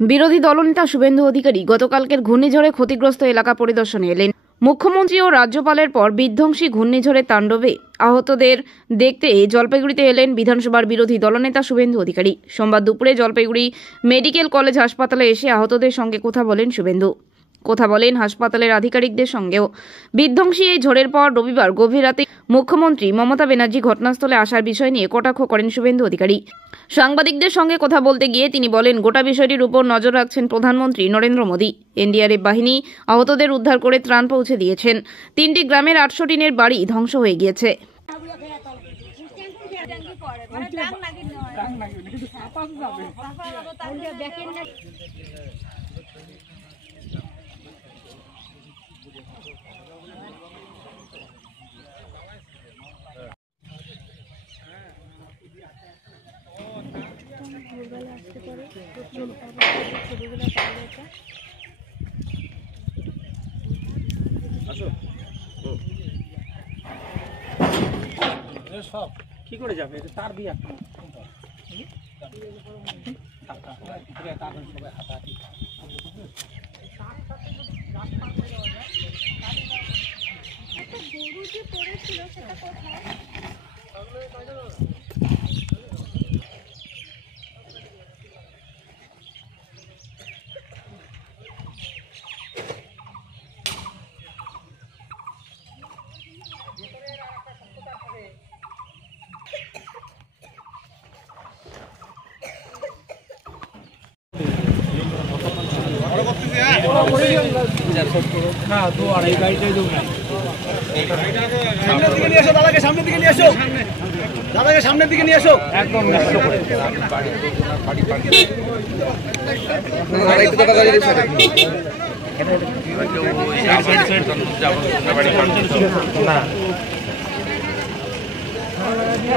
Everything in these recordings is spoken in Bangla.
বিরোধী দলনেতা শুভেন্দু অধিকারী গতকালকের ঘূর্ণিঝড়ে ক্ষতিগ্রস্ত এলাকা পরিদর্শনে এলেন। মুখ্যমন্ত্রী ও রাজ্যপালের পর বিধ্বংসী ঘূর্ণিঝড়ের তাণ্ডবে আহতদের দেখতে জলপাইগুড়িতে এলেন বিধানসভার বিরোধী দলনেতা শুভেন্দু অধিকারী। সোমবার দুপুরে জলপাইগুড়ি মেডিকেল কলেজ হাসপাতালে এসে আহতদের সঙ্গে কথা বলেন শুভেন্দু। কথা বলেন হাসপাতালের আধিকারিকদের সঙ্গেও। বিধ্বংসী এই ঝড়ের পর রবিবার গভীর রাতে মুখ্যমন্ত্রী মমতা ব্যানার্জি ঘটনাস্থলে আসার বিষয় নিয়ে কটাক্ষ করেন শুভেন্দু অধিকারী। সাংবাদিকদের সঙ্গে কথা বলতে গিয়ে তিনি বলেন, গোটা বিষয়টির উপর নজর রাখছেন প্রধানমন্ত্রী নরেন্দ্র মোদী। এনডিআরএফ বাহিনী আহতদের উদ্ধার করে ত্রাণ পৌঁছে দিয়েছেন। 3টি গ্রামের 800 টিনের বাড়ি ধ্বংস হয়ে গিয়েছে। সব কি করে যাবে? তার দিয়ে একটা গরু যে পড়েছিল সেটা কোথায়? না তো আড়াই গাড়িটাই দেবো না। সামনের দিকে নিয়ে এসো দাদাকে, সামনের দিকে নিয়ে এসো দাদাকে, সামনের দিকে নিয়ে এসো একদম।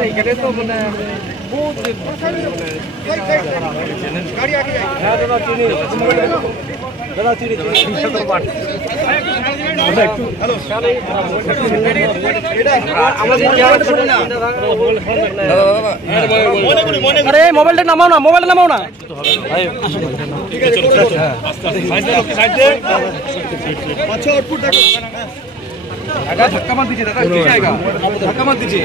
এখানে তো মানে মোবাইলটা নামাও না, মোবাইলটা নামাও না। ধাক্কা মার দিচ্ছে, ধাক্কা মার দিচ্ছে।